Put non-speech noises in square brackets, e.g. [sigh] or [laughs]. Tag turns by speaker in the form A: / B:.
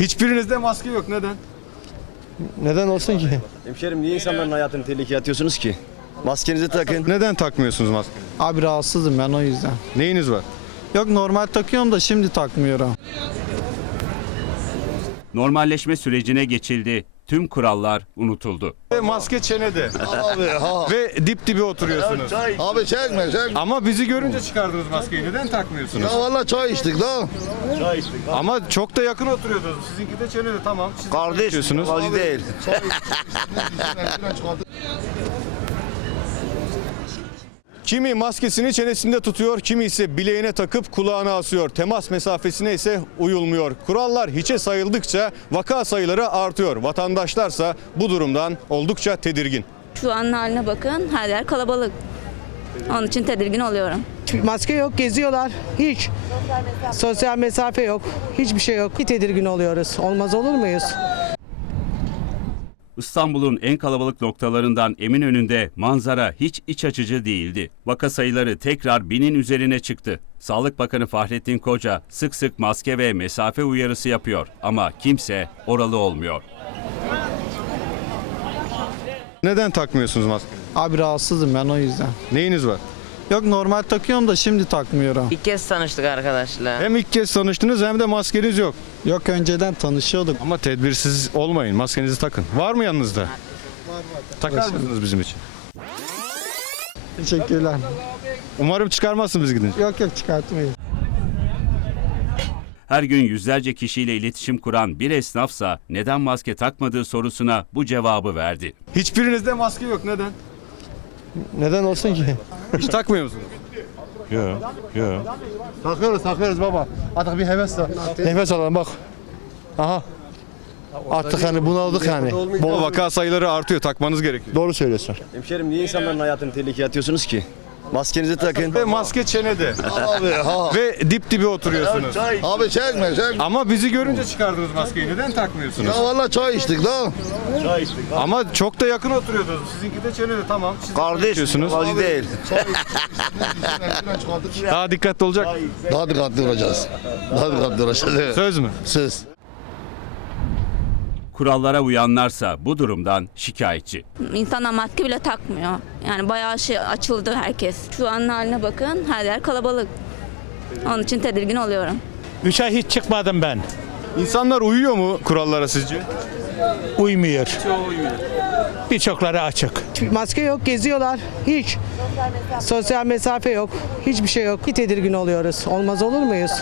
A: Hiçbirinizde maske yok. Neden?
B: Neden olsun ki?
C: Hemşerim niye insanların hayatını tehlikeye atıyorsunuz ki? Maskenizi takın.
A: Neden takmıyorsunuz maskeyi?
D: Abi rahatsızım ben o yüzden.
A: Neyiniz var?
D: Yok normal takıyorum da şimdi takmıyorum.
E: Normalleşme sürecine geçildi. Tüm kurallar unutuldu.
A: Ve maske çenede. [laughs]
F: Abi ha.
A: Ve dip dibe oturuyorsunuz.
F: Abi çekme çekme.
A: Ama bizi görünce çıkardınız maskeyi. Neden takmıyorsunuz?
F: Ya valla çay içtik da.
A: Ama çok da yakın oturuyordunuz. Sizinki de çenede tamam. Siz de
C: Kardeş,
A: konuşuyorsunuz.
C: acı değil.
F: Çay içtik. [laughs]
A: Kimi maskesini çenesinde tutuyor, kimi ise bileğine takıp kulağına asıyor. Temas mesafesine ise uyulmuyor. Kurallar hiçe sayıldıkça vaka sayıları artıyor. Vatandaşlarsa bu durumdan oldukça tedirgin.
G: Şu an haline bakın her yer kalabalık. Onun için tedirgin oluyorum.
H: Maske yok, geziyorlar. Hiç. Sosyal mesafe yok. Hiçbir şey yok. Bir tedirgin oluyoruz. Olmaz olur muyuz?
E: İstanbul'un en kalabalık noktalarından Eminönü'nde manzara hiç iç açıcı değildi. Vaka sayıları tekrar binin üzerine çıktı. Sağlık Bakanı Fahrettin Koca sık sık maske ve mesafe uyarısı yapıyor ama kimse oralı olmuyor.
A: Neden takmıyorsunuz maskeyi?
D: Abi rahatsızım ben o yüzden.
A: Neyiniz var?
D: Yok normal takıyorum da şimdi takmıyorum.
I: İlk kez tanıştık arkadaşlar.
A: Hem ilk kez tanıştınız hem de maskeniz yok.
D: Yok önceden tanışıyorduk.
A: Ama tedbirsiz olmayın. Maskenizi takın. Var mı yanınızda? Var var. Takar mısınız bizim için?
D: Teşekkürler.
A: Umarım çıkarmazsınız biz gidince.
D: Yok yok çıkartmayın.
E: Her gün yüzlerce kişiyle iletişim kuran bir esnafsa neden maske takmadığı sorusuna bu cevabı verdi.
A: Hiçbirinizde maske yok. Neden?
B: Neden olsun ki?
A: Hiç takmıyor musunuz?
F: Takıyoruz takıyoruz baba. Artık bir heves var.
B: Nefes alalım bak. Aha. Artık hani bunaldık yani.
A: Bol vaka sayıları artıyor. Takmanız gerekiyor.
B: Doğru söylüyorsun.
C: Hemşerim niye insanların hayatını tehlikeye atıyorsunuz ki? Maskenizi takın.
A: Ve maske çenede.
F: Abi ha.
A: Ve dip dibe oturuyorsunuz.
F: Abi çekme çekme.
A: Ama bizi görünce çıkardınız maskeyi. Neden takmıyorsunuz?
F: Ya valla çay içtik da.
A: Ama çok da yakın oturuyordunuz. Sizinki de çenede tamam. Siz de
C: Kardeş,
A: konuşuyorsunuz.
C: acı değil.
A: Daha dikkatli olacak.
F: Daha dikkatli olacağız. Daha dikkatli olacağız.
A: Söz mü?
F: Siz.
E: Kurallara uyanlarsa bu durumdan şikayetçi.
G: İnsanlar maske bile takmıyor. Yani bayağı şey açıldı herkes. Şu an haline bakın her yer kalabalık. Onun için tedirgin oluyorum.
J: Üç ay hiç çıkmadım ben.
A: İnsanlar uyuyor mu kurallara sizce?
J: Uymuyor. Birçokları açık.
H: Maske yok, geziyorlar. Hiç. Sosyal mesafe yok. Hiçbir şey yok. Bir tedirgin oluyoruz. Olmaz olur muyuz?